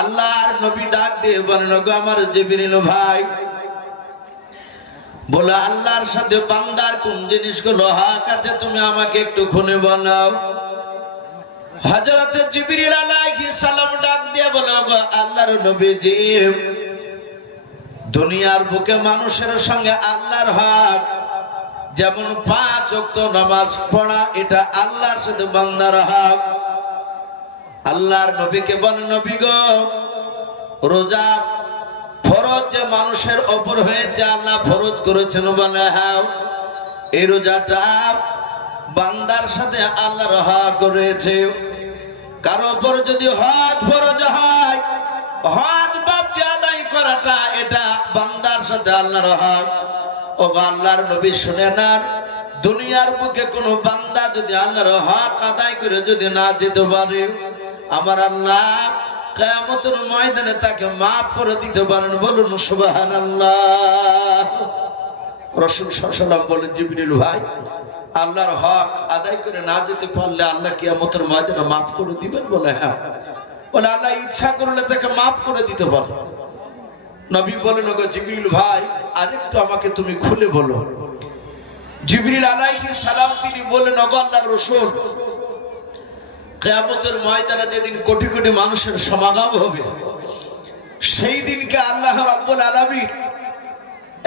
আল্লাহর নবী ডাক দিয়ে বলেন, গো আমার জিবরিল ভাই, বলে আল্লাহর সাথে বান্দার কোন জিনিসগুলো হক আছে তুমি আমাকে একটু খুলে বলাও। হযরত জিবরিল আলাইহিস সালাম ডাক দিয়ে বলে, গো আল্লাহর নবীজি, দুনিয়ার বুকে মানুষের সঙ্গে আল্লাহর হক যেমন 5 ওয়াক্ত নামাজ পড়া, এটা আল্লাহর সাথে বান্দার হক। আল্লাহর নবীকে বলেন, নবী গো, রোজা ফরজ যে মানুষের উপর হয়েছে, আল্লাহ ফরজ করেছেন, বলে হ্যাঁ, এই রোজাটা বান্দার সাথে আল্লাহর হক রয়েছে। কারো উপর যদি হজ ফরজ হয়, হজ বাবজি আদায় করাটা এটা বান্দার সাথে আল্লাহর হক। ও আল্লাহর নবী শুনে নেন, দুনিয়ার বুকে কোনো বান্দা যদি আল্লাহর হক আদায় করে যদি না যেতে পারে, আমার আল্লাহ কিয়ামতের ময়দানে তাকে maaf করে দিতে পারেন। বলুন সুবহানাল্লাহ। রাসূল সাল্লাল্লাহু আলাইহি ওয়াসাল্লাম বলেন, জিবরিল ভাই, আল্লাহর হক আদায় করে না যেতে পারলে আল্লাহ কিয়ামতের ময়দানে maaf করে দিবেন? বলে হ্যাঁ। বলে আল্লাহ ইচ্ছা করলে তাকে maaf করে দিতে পারে। নবী বলেন, ওগো জিবরিল ভাই, আরেকটু আমাকে তুমি খুলে বলো। জিবরিল আলাইহিস সালাম তিনি বলেন, ওগো আল্লাহর রাসূল, কিয়ামতের ময়দানে যেদিন কোটি কোটি মানুষের সমাগম হবে, সেই দিনকে আল্লাহ রাব্বুল আলামিন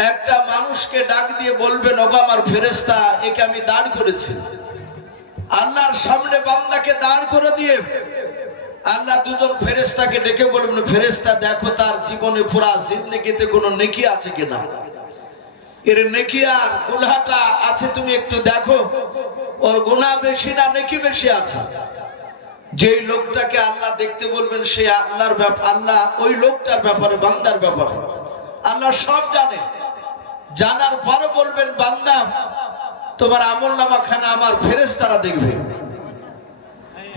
একটা মানুষকে ডাক দিয়ে বলবেন, ওগো আমার ফেরেশতা, একে আমি দাঁড় করেছি। আল্লাহর সামনে বান্দাকে দাঁড় করে দিয়ে আল্লাহ দুজন ফেরেশতাকে ডেকে বলবেন, ফেরেশতা দেখো তার জীবনে পুরা জিন্দেগিতে কোনো নেকি আছে কিনা, এর নেকি আর গুনাহটা আছে তুমি একটু দেখো, ওর গুনাহ বেশি না নেকি বেশি আছে। যেই লোকটাকে আল্লাহ দেখতে বলবেন, সে আল্লাহর ব্যাপার, আল্লাহ ওই লোকটার ব্যাপারে, বান্দার ব্যাপারে আল্লাহ সব জানে। জানার পরে বলবেন, বান্দা তোমার আমলনামা খানা আমার ফেরেশতারা দেখবে।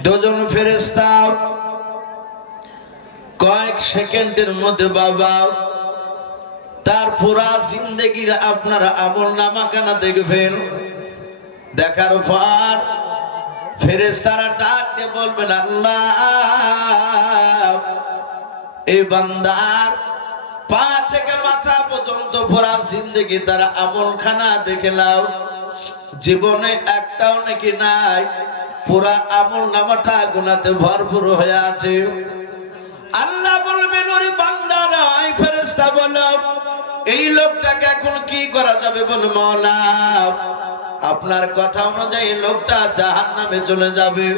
দুজন ফেরেশতা কয়েক সেকেন্ডের মধ্যে বাবা তার পুরা জিন্দেগির আপনারা আমলনামা খানা দেখবেন। দেখার পর ফেরেশতারা ডাক দিয়ে বলবেন, আল্লাহ এই বান্দার পা থেকে মাথা পর্যন্ত পুরা জিন্দেগি তার আমলখানা দেখে নাও, জীবনে একটাও নাকি নাই, পুরা আমলনামাটা গুনাহতে ভরপুর হয়ে আছে। আল্লাহ বলবেন, ওরে বান্দারা, এই ফেরেশতা বলো এই লোকটাকে এখন কি করা যাবে? বলে মাওলা, আপনার কথা অনুযায়ী লোকটা জাহান্নামে চলে যাবে,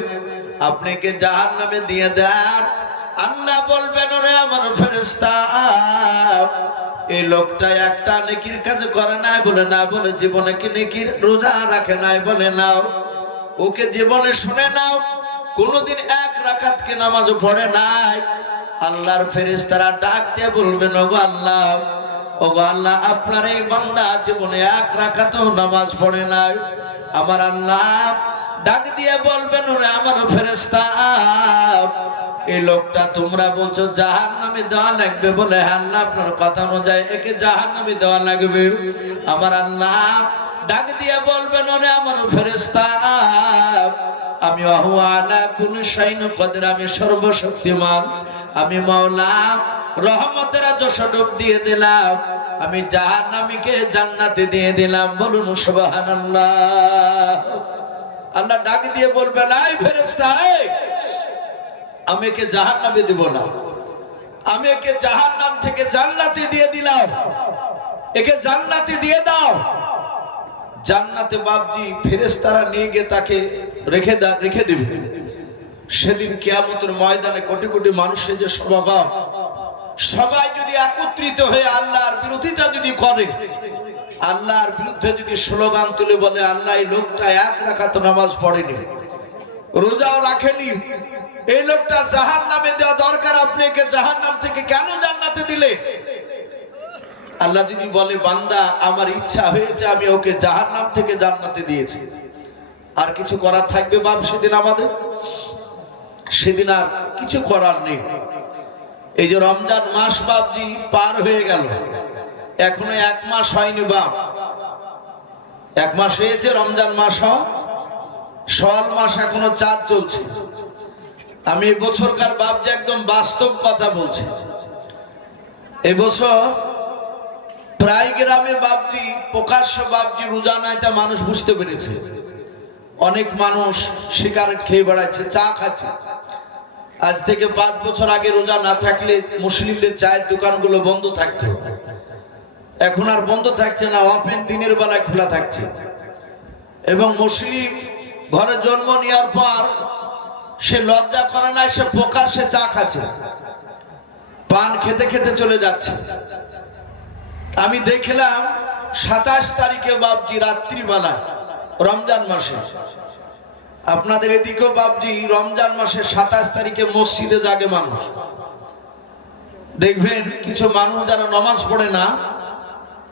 আপনি কি জাহান্নামে দিয়ে দেন? আল্লাহ বলবেন, ওরে আমার ফেরেশতা, এই লোকটা একটা নেকির কাজ করে নাই? বলে না। বলে জীবনে কি নেকির রোজা রাখে নাই? বলে নাও। ওকে জীবনে শুনে নাও, কোনদিন 1 রাকাত কি নামাজ পড়ে নাই। আল্লাহর ফেরেশতারা ডাক দিয়ে বলবেন, ওগো আল্লাহ, ওগো আল্লাহ, আপনার এই বান্দা জীবনে 1 রাকাতও নামাজ পড়ে নাই। আমার আল্লাহ ডাক দিয়ে বলবেন, ওরে আমার ফেরেশতা, এই লোকটা তোমরা বলছো জাহান্নামে দেওয়া লাগবে। বলে হ্যাঁ আল্লাহ, আপনার কথা অনুযায়ী একে জাহান্নামে দেওয়া লাগবে। আমার আল্লাহ ডাক দিয়ে বলবেন, ওরে আমার ফেরেশতা, আমি ওয়াহু আলা কুল্লি শাইইন কাদির, আমি সর্বশক্তিমান, আমি মাওলা রহমতের যশোডুব দিয়ে দিলাম, আমি জাহান্নামীকে জান্নাতে দিয়ে দিলাম। বলুন সুবহানাল্লাহ। আল্লাহ ডাক দিয়ে বলবেন, এই ফেরেশতা, আমি একে জাহান্নামে দেব না, আমি একে জাহান্নাম থেকে জান্নাতে দিয়ে দিলাম, একে জান্নাতে দিয়ে দাও। জান্নাতে বাবজি ফেরেশতারা নিয়ে গিয়ে তাকে রেখে দিবে। সেদিন কিয়ামতের ময়দানে কোটি কোটি মানুষের যে সমাগম, সবাই যদি একত্রিত হয়ে আল্লাহর বিরোধিতা যদি করে, আল্লাহর বিরুদ্ধে যদি স্লোগান তুলে বলে, আল্লাহ এই লোকটা 1 রাকাত নামাজ পড়েনি, রোজাও রাখেনি, এই লোকটা জাহান্নামে দেওয়া দরকার, আপনি একে জাহান্নাম থেকে কেন জান্নাতে দিলে? আল্লাহ যদি বলে, বান্দা আমার ইচ্ছা হয়েছে, আমি ওকে জাহান্নাম থেকে জান্নাতে দিয়েছি, আর কিছু করার থাকবে বাপ সেদিন আমাদের? সেদিন আর কিছু করার নেই। এই যে রমজান মাস বাপজি পার হয়ে গেল, এখনো 1 মাস হয়নি বাপ। 1 মাস হয়েছে রমজান মাস, সওয়াল মাস এখনো চাঁদ চলছে, আমি এবছরকার বাবজি একদম বাস্তব কথা বলছি। এবছর প্রায় গ্রামে বাবজি, প্রকাশ্য বাবজি রোজা নাইতে মানুষ বুঝতে পেরেছে। অনেক মানুষ সিগারেট খেয়ে বেড়াচ্ছে, চা খাচ্ছে। আজ থেকে 5 বছর আগে রোজা না থাকলে মুসলিমদের চায়ের দোকানগুলো বন্ধ থাকতো, এখন আর বন্ধ থাকছে না, ওপেন দিনের বেলায় খোলা থাকছে। এবং মুসলিম ঘরে জন্ম নেওয়ার পর সে লজ্জা করে না, সে প্রকাশ্যে চা খাচ্ছে, পান খেতে খেতে চলে যাচ্ছে। আমি দেখলাম 27 তারিখে বাবজি রাত্রিবেলা, রমজান মাসে, আপনাদের এদিকেও বাবজি রমজান মাসে 27 তারিখে মসজিদে জাগে মানুষ। দেখবেন কিছু মানুষ যারা নামাজ পড়ে না,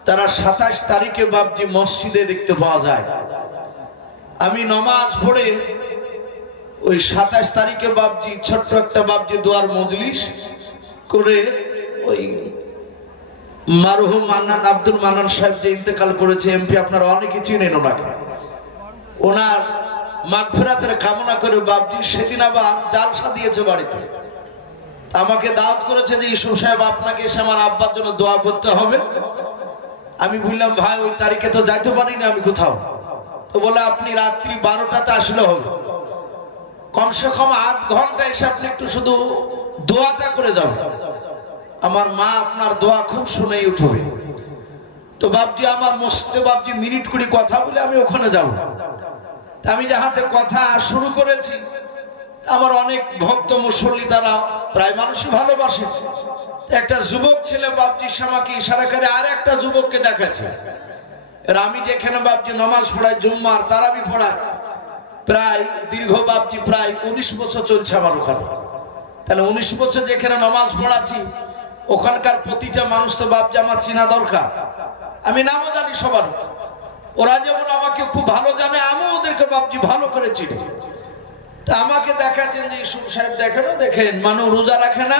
তারা 27 তারিখে বাবজি মসজিদে দেখতে পাওয়া যায়। আমি নামাজ পড়ে ওই 27 তারিখে বাবজি ছোট্ট একটা বাবজি দোয়ার মজলিস করে, ওই মারহুম মান্নান, আব্দুল মান্নান সাহেব যে ইন্তেকাল করেছে এমপি, আপনারা অনেকে চিনেন ওনাকে, ওনার মাগফিরাতের কামনা করে বাবজি সেদিন আবার জালসা দিয়েছে বাড়িতে। আমাকে দাওয়াত করেছে যে ইসু সাহেব আপনাকে এসে আমার আব্বার জন্য দোয়া করতে হবে। আমি বললাম ভাই ওই তারিখে তো যাইতে পারিনি আমি কোথাও। তো বলে আপনি রাত্রি 12টাতে আসলে হবে, কমসে কম আধ ঘন্টা এসে আপনি একটু শুধু দোয়াটা করে যাবেন, আমার মা আপনার দোয়া খুব শুনেই উঠবে। তো বাবজি আমার মসজিদে বাবজি মিনিট করে কথা বলে আমি ওখানে যাব। আমি যাহাতে কথা শুরু করেছি, আমার অনেক ভক্ত মুসল্লি তারা প্রায় মানুষই ভালোবাসে। একটা যুবক ছেলে বাবজি আমাকে ইশারা করে আর একটা যুবককে দেখাচ্ছে। আর আমি যেখানে বাবজি নামাজ পড়াই, জুম্মার তারাবি পড়াই, প্রায় দীর্ঘ বাবজি প্রায় 19 বছর চলছে আমার ওখানে। তাহলে 19 বছর যেখানে নামাজ পড়াচ্ছি, ওখানকার প্রতিটা মানুষ তো বাবজি আমার চেনা দরকার। আমি নামও জানি সবার, ওরা যেমন আমাকে খুব ভালো জানে, আমিও ওদেরকে বাবজি ভালো করে চিনি। তা আমাকে দেখাচ্ছেন যে ইসুফ সাহেব দেখেন, দেখেন মানুষ রোজা রাখে না,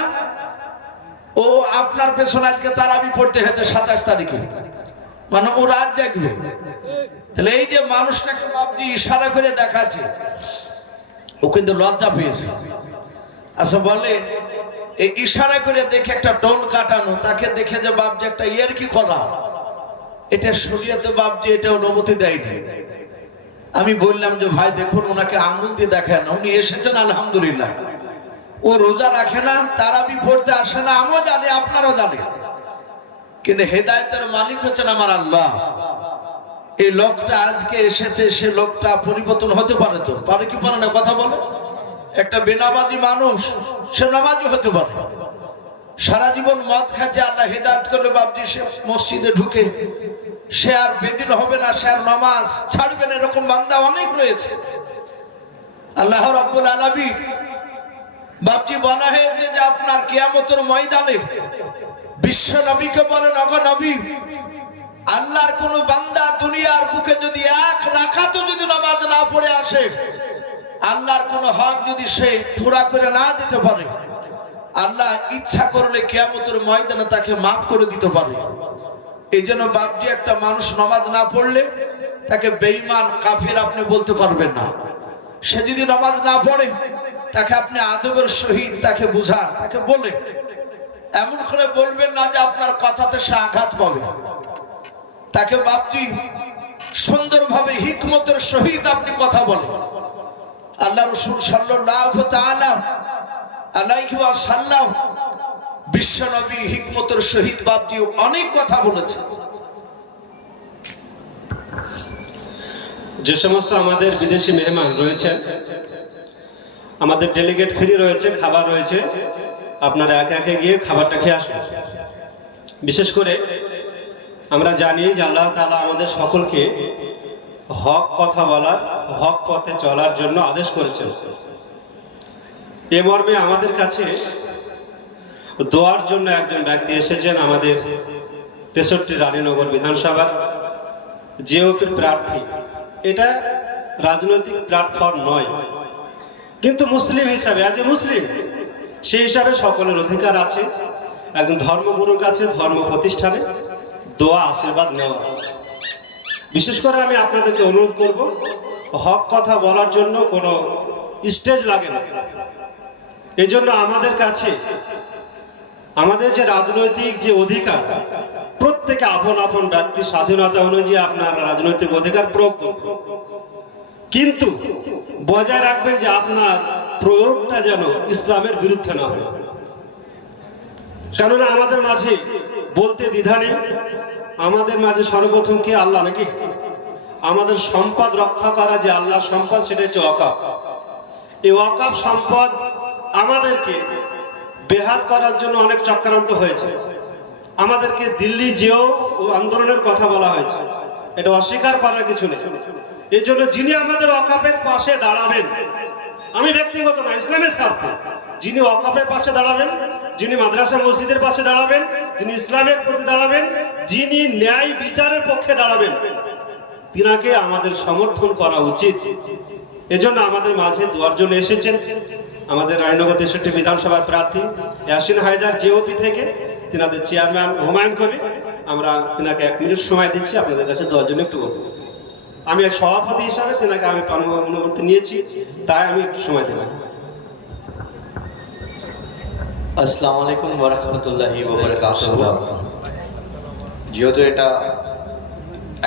ও আপনার পেছনে আজকে তারাবি পড়তে হয়েছে 27 তারিখে, মানে ও রাত জাগবে। তাহলে এই যে মানুষটাকে বাবজি ইশারা করে দেখাচ্ছে, ও কিন্তু লজ্জা পেয়েছে। আচ্ছা বলে এই ইশারা করে দেখে একটা টোন কাটানো, তাকে দেখে যে বাবজি একটা ইয়ের কি করা, এটা শরীয়তে বাবজি এটা অনুমতি দেয়নি। আমি বললাম যে ভাই দেখুন ওনাকে আঙুল দিয়ে দেখেন, উনি এসেছেন আলহামদুলিল্লাহ, ও রোজা রাখে না, তারাবি পড়তে আসে না, আমিও জানি আপনারাও জানেন, কিন্তু হেদায়েতের মালিক হচ্ছেন আমার আল্লাহ। এই লোকটা আজকে এসেছে, সে লোকটা পরিবর্তন হতে পারে, তো পারে কি পারে না কথা বলে। একটা বেনামাজি মানুষ সে নামাজি হতে পারে, সারা জীবন মদ খাচ্ছে, আল্লাহ হেদায়েত করলে বাবজি সে মসজিদে ঢুকে সে আর বেদিন হবে না, সে আর নামাজ ছাড়বে না, এরকম বান্দা অনেক রয়েছে। আল্লাহ রাব্বুল আলামিন বাবজি বলা হয়েছে যে আপনার কিয়ামতের ময়দানে বিশ্ব নবীকে বলেন, ওগো নবী, আল্লাহর কোন বান্দা দুনিয়ার বুকে যদি 1 রাকাতও যদি নামাজ না পড়ে আসে, আল্লাহর কোন হক যদি সে পুরা করে না দিতে পারে, আল্লাহ ইচ্ছা করলে কিয়ামতের ময়দানে তাকে মাফ করে দিতে পারে। এই জন্য বাবজি একটা মানুষ নামাজ না পড়লে তাকে বেঈমান কাফের আপনি বলতে পারবেন না। সে যদি নামাজ না পড়ে তাকে আপনি আদবের সহিত তাকে বুঝান, তাকে বলে, এমন করে বলবেন না যে আপনার কথাতে সে আঘাত পাবে। তাকে বাবজি সুন্দরভাবে হিকমতের সহিত আপনি কথা বলেন। আল্লাহ রাসূল সাল্লাল্লাহু তাআলা আলাইহি ওয়াসাল্লাম বিশ্ব নবী হিকমতের সহিত বাবজি অনেক কথা বলেছে। যে সমস্ত আমাদের বিদেশি মেহমান রয়েছে, আমাদের ডেলিগেট ফ্রি রয়েছে, খাবার রয়েছে, আপনারা একে একে গিয়ে খাবারটা খেয়ে আসুন। বিশেষ করে আমরা জানি যে আল্লাহ তাআলা আমাদের সকলকে হক কথা বলার, হক পথে চলার জন্য আদেশ করেছেন। এ মর্মে আমাদের কাছে দোয়ার জন্য একজন ব্যক্তি এসেছেন, আমাদের 63 রানীনগর বিধানসভার জিওপির প্রার্থী। এটা রাজনৈতিক প্ল্যাটফর্ম নয়, কিন্তু মুসলিম হিসাবে, আজ মুসলিম সেই হিসাবে সকলের অধিকার আছে একজন ধর্মগুরুর কাছে, ধর্ম প্রতিষ্ঠানে দোয়া আশীর্বাদ নেওয়া। বিশেষ করে আমি আপনাদেরকে অনুরোধ করব, হক কথা বলার জন্য কোনো স্টেজ লাগে না, এই জন্য আমাদের কাছে আমাদের যে রাজনৈতিক যে অধিকার, প্রত্যেকে আপন আপন ব্যক্তি স্বাধীনতা অনুযায়ী আপনার রাজনৈতিক অধিকার প্রয়োগ করবেন, কিন্তু বজায় রাখবেন যে আপনার প্রয়োগটা যেন ইসলামের বিরুদ্ধে না হয়। কেননা আমাদের মাঝে বলতে দ্বিধা নেই, আমাদের মাঝে সর্বপ্রথম কি আল্লাহ নাকি? আমাদের সম্পদ রক্ষা করা যে আল্লাহর সম্পদ, সেটা হচ্ছে ওয়াকাফ। এই ওয়াকাফ সম্পদ আমাদেরকে বেহাত করার জন্য অনেক চক্রান্ত হয়েছে। আমাদেরকে দিল্লি যেও ও আন্দোলনের কথা বলা হয়েছে, এটা অস্বীকার করার কিছু নেই। এই জন্য যিনি আমাদের ওয়াকাফের পাশে দাঁড়াবেন, আমি ব্যক্তিগত না, ইসলামের স্বার্থে যিনি ওয়াকাফের পাশে দাঁড়াবেন, যিনি মাদ্রাসা মসজিদের পাশে দাঁড়াবেন, যিনি ইসলামের প্রতি দাঁড়াবেন, যিনি ন্যায় বিচারের পক্ষে দাঁড়াবেন, তিনাকে আমাদের সমর্থন করা উচিত। এজন্য আমাদের মাঝে দোয়ার জন্য এসেছেন আমাদের রায়নগর 63 বিধানসভার প্রার্থী ইয়াসিন হায়দার জেওপি থেকে, তিনাদের চেয়ারম্যান হুমায়ুন কবির। আমরা তিনাকে 1 মিনিট সময় দিচ্ছি আপনাদের কাছে দোয়ার জন্য। একটু আমি এক সভাপতি হিসাবে তিনাকে আমি অনুমতি নিয়েছি, তাই আমি একটু সময় দিলাম। আসসালামু আলাইকুম ওয়া রাহমাতুল্লাহি ওয়া বারাকাতুহু। যেহেতু এটা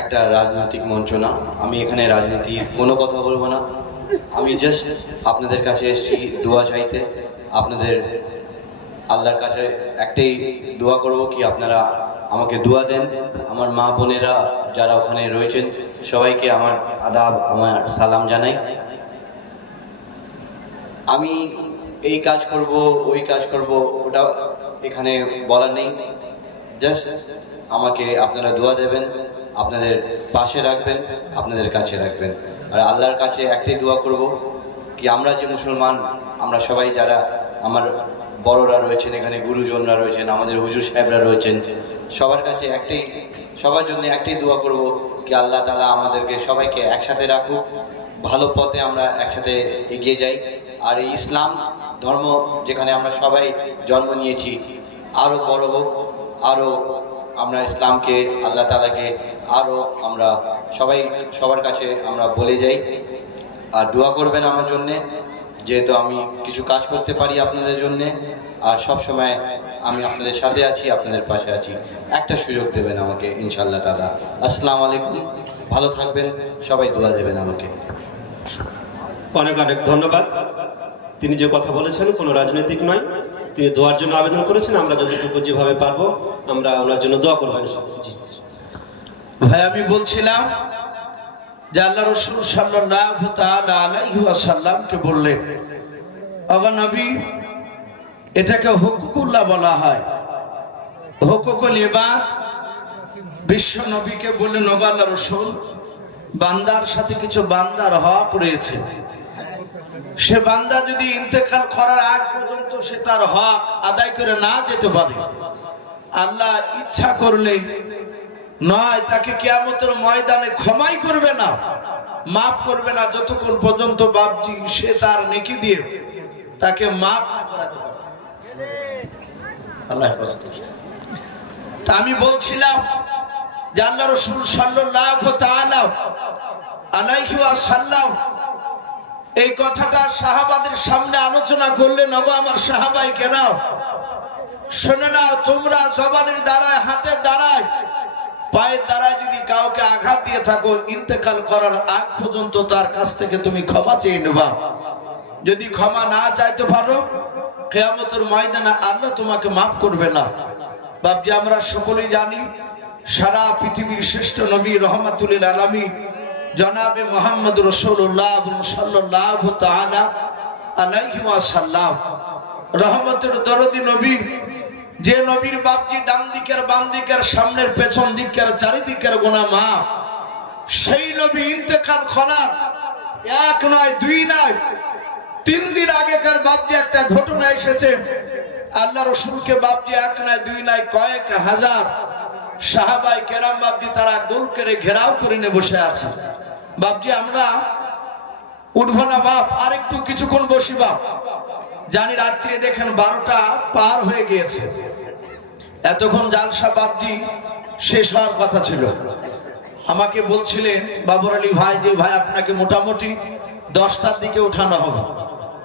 একটা রাজনৈতিক মঞ্চ না, আমি এখানে রাজনীতির কোনো কথা বলবো না। আমি জাস্ট আপনাদের কাছে এসেছি দোয়া চাইতে। আপনাদের আল্লাহর কাছে একটাই দোয়া করব কি আপনারা আমাকে দোয়া দেন। আমার মা বোনেরা যারা ওখানে রয়েছেন সবাইকে আমার আদাব, আমার সালাম জানাই। আমি এই কাজ করব, ওই কাজ করব, ওটা এখানে বলার নেই। জাস্ট আমাকে আপনারা দোয়া দেবেন, আপনাদের পাশে রাখবেন, আপনাদের কাছে রাখবেন। আর আল্লাহর কাছে একটাই দোয়া করব কি আমরা যে মুসলমান, আমরা সবাই যারা আমার বড়রা রয়েছেন এখানে, গুরুজনরা রয়েছেন, আমাদের হুজুর সাহেবরা রয়েছেন, সবার কাছে একটাই, সবার জন্য একটাই দোয়া করব কি আল্লাহ তাআলা আমাদেরকে সবাইকে একসাথে রাখুক, ভালো পথে আমরা একসাথে এগিয়ে যাই। আর এই ইসলাম ধর্ম যেখানে আমরা সবাই জন্ম নিয়েছি আরও বড় হোক, আরও আমরা ইসলামকে, আল্লাহ তাআলাকে আরও আমরা সবাই সবার কাছে আমরা বলে যাই। আর দোয়া করবেন আমার জন্যে, যেহেতু আমি কিছু কাজ করতে পারি আপনাদের জন্যে, আর সব সময় আমি আপনাদের সাথে আছি, আপনাদের পাশে আছি। একটা সুযোগ দেবেন আমাকে ইনশাআল্লাহ তাআলা। আসসালামু আলাইকুম, ভালো থাকবেন সবাই, দোয়া দেবেন আমাকে। অনেক অনেক ধন্যবাদ। তিনি যে কথা বলেছেন কোনো রাজনৈতিক নয়, তিনি দোয়ার জন্য আবেদন করেছেন। আমরা যতটুকু যেভাবে পারবো আমরা ওনার জন্য দোয়া করবো ইনশাআল্লাহ। জি ভাই, আমি বলছিলাম যে আল্লাহ রাসূল সাল্লাল্লাহু তাআলা আলাইহি ওয়াসাল্লামকে বললেন, ওগো নবী, এটাকে হুকুকুল্লাহ বলা হয়, হুকুকুল ইবাদ। বিশ্ব নবীকে বললেন, ওগো আল্লাহ রাসূল, বান্দার সাথে কিছু বান্দার হক রয়েছে, সে বান্দা যদি ইন্তেকাল করার আগ পর্যন্ত সে তার হক আদায় করে না যেতে পারে, আল্লাহ ইচ্ছা করলে নয় তাকে কিয়ামতের ময়দানে ক্ষমাই করবে না, মাফ করবে না, যতক্ষণ পর্যন্ত বাপজি সে তার নেকি দিয়ে তাকে মাফ করাতে পারে। আল্লাহ তা আমি বলছিলাম যে আল্লাহ রাসূল সাল্লাল্লাহু তাআলা আলাইহি ওয়াসাল্লাম এই কথাটা সাহাবাদের সামনে আলোচনা করলেন। ওগো আমার সাহাবাই কেনাও, শুনে নাও, তোমরা জবানের দ্বারায়, হাতের দ্বারায়, পায়ের দ্বারায় যদি কাউকে আঘাত দিয়ে থাকো, ইন্তেকাল করার আগ পর্যন্ত তার কাছ থেকে তুমি ক্ষমা চেয়ে নেবা। যদি ক্ষমা না চাইতে পারো, কিয়ামতের ময়দানে আল্লাহ তোমাকে মাফ করবে না। বাপজি, আমরা সকলেই জানি সারা পৃথিবীর শ্রেষ্ঠ নবী রহমাতুল লিল আলামিন জনাবে মুহাম্মদ রাসূলুল্লাহ সাল্লাল্লাহু তাআলা আলাইহি ওয়াসাল্লাম রহমতের দরদি নবী, যে নবীর বাপজি ডান দিকের, বাম দিকের, সামনের, পেছন দিকের, চারিদিকের গোনা মাফ, সেই নবী ইন্তেকাল করার 1 নয় 2 নয় 3 দিন আগেকার বাপজি একটা ঘটনা এসেছে। আল্লাহ রাসূলকে বাপজি 1 নয় 2 নয় কয়েক হাজার সাহাবাই কেরাম বাপজি তারা গোল করে ঘেরাও করে নিয়ে বসে আছে। বাপজি আমরা উঠবো না বাপ, আর একটু কিছুক্ষণ বসি বাপ, জানি রাত্রি দেখেন 12টা পার হয়ে গিয়েছে, এতক্ষণ জালসা বাপজি শেষ হওয়ার কথা ছিল। আমাকে বলছিলেন বাবর আলী ভাই যে ভাই আপনাকে মোটামুটি 10টার দিকে উঠানো হবে।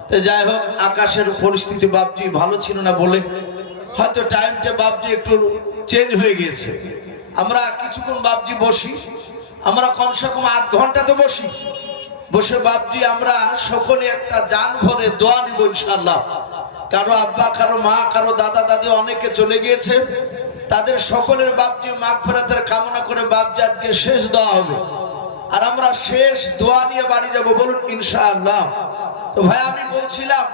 তো যাই হোক, আকাশের পরিস্থিতি বাপজি ভালো ছিল না বলে হয়তো টাইমটা বাপজি একটু চেঞ্জ হয়ে গিয়েছে। আমরা কিছুক্ষণ বাপজি বসি, আমরা কমসে কম আধ ঘন্টা তো বসি। বসে বাপজি আমরা সকলে একটা জান ভরে দোয়া নিব ইনশাআল্লাহ। কারো আব্বা, কারো মা, কারো দাদা দাদি অনেকে চলে গিয়েছে, তাদের সকলের বাপজি মাগফিরাতের কামনা করে বাপজি আজকে শেষ দোয়া হবে। আর আমরা শেষ দোয়া নিয়ে বাড়ি যাব, বলুন ইনশাআল্লাহ। তো ভাই আমি বলছিলাম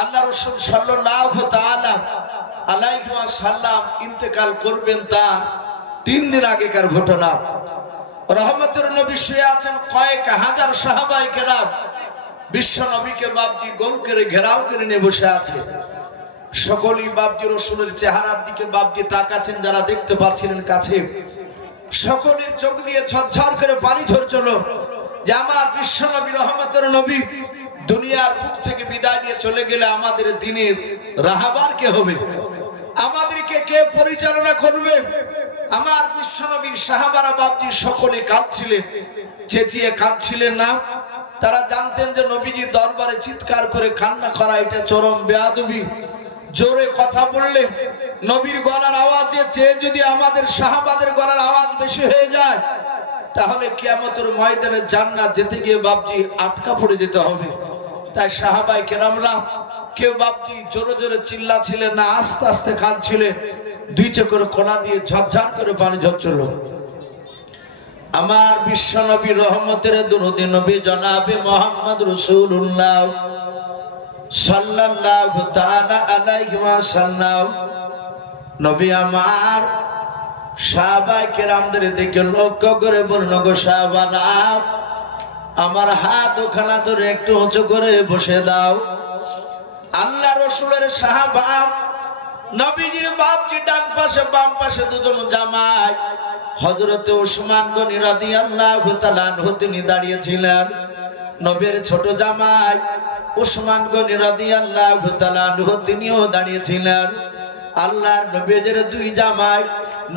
আল্লাহ রাসূল সাল্লাল্লাহু তাআলা আলাইহি ওয়াসাল্লাম ইন্তেকাল করবেন তার 3 দিন আগেকার ঘটনা। রহমতের নবী শুয়ে আছেন, কয়েক হাজার সাহাবায়ে কেরাম বিশ্ব নবীকে বাপজি গোল করে ঘেরাও করে নিয়ে বসে আছে। সকলেই বাপজি রাসূলের চেহারার দিকে বাপজি তাকাচ্ছেন, যারা দেখতে পাচ্ছিলেন কাছে। সকলের চোখ দিয়ে ঝরঝর করে পানি ঝরছিল যে আমার বিশ্ব নবী রহমতের নবী দুনিয়ার বুক থেকে বিদায় নিয়ে চলে গেলে আমাদের দিনের রাহবার কে হবে, আমাদেরকে কে পরিচালনা করবে। আমার বিশ্ব নবীর সাহাবারা বাপজি সকলে কাঁদছিলেন, চেঁচিয়ে কাঁদছিলেন না। তারা জানতেন যে নবীজি দরবারে চিৎকার করে কান্না করা এটা চরম বেয়াদবি। জোরে কথা বললে নবীর গলার আওয়াজে চেয়ে যদি আমাদের সাহাবাদের গলার আওয়াজ বেশি হয়ে যায়, তাহলে কিয়ামতের ময়দানে জান্নাত যেতে গিয়ে বাপজি আটকা পড়ে যেতে হবে। তাই সাহাবায়ে কেরামরা কেউ বাপজি জোরে জোরে চিল্লাছিলেন না, আস্তে আস্তে কাঁদছিলেন। 2 চোখের কোনা দিয়ে ঝরঝর করে পানি ঝরছিল। আমার বিশ্ব নবী রহমতের দুরূদে নবী জনাবে মুহাম্মদ রাসূলুল্লাহ সাল্লাল্লাহু তাআলা আলাইহি ওয়াসাল্লাম নবী আমার সাহাবায়ে কেরামদের দিকে লক্ষ্য করে বলল, গো সাহাবারা, আমার হাত ওখানা ধরে একটু উঁচু করে বসে দাও। আল্লাহ রাসূলের সাহাবা নবীজির বাপজি ডান পাশে বাম পাশে দুজন জামাই হযরত ওসমান গনি রাদিয়াল্লাহু তাআলা আনহু তিনি দাঁড়িয়েছিলেন। নবীর ছোট জামাই ওসমান গনি রাদিয়াল্লাহু তাআলা আনহু তিনিও দাঁড়িয়েছিলেন। আল্লাহর নবীর 2 জামাই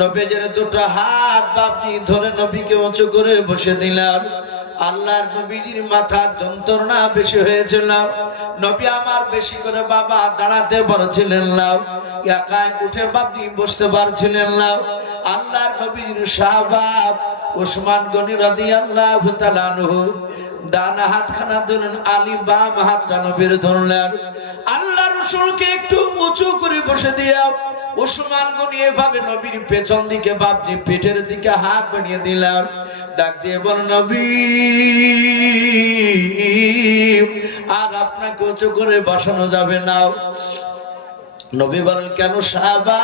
নবীর 2টো হাত বাপজি ধরে নবীকে উঁচু করে বসে দিলেন। আল্লাহর নবীজির মাথার যন্ত্রণা বেশি হয়েছিল। নবী আমার বেশি করে বাবা দাঁড়াতে পারছিলেন না, একাই উঠে বাপজি বসতে পারছিলেন না। আল্লাহর নবীজির সাহাবা ওসমান গনি রাদিয়াল্লাহু তাআলা আনহু ডান হাতখানা ধরলেন, আলী বাম হাতটা নবীর ধরলেন। আল্লাহ রাসূলকে একটু উঁচু করে বসে দিয়া ওসমান গনি এভাবে নবীর পেছন দিকে বাপজি পেটের দিকে হাত বাড়িয়ে দিলেন। ডাক দিয়ে বল, নবী আর আপনাকে উঁচু করে বসানো যাবে না। নবী বলেন, কেন সাহাবা?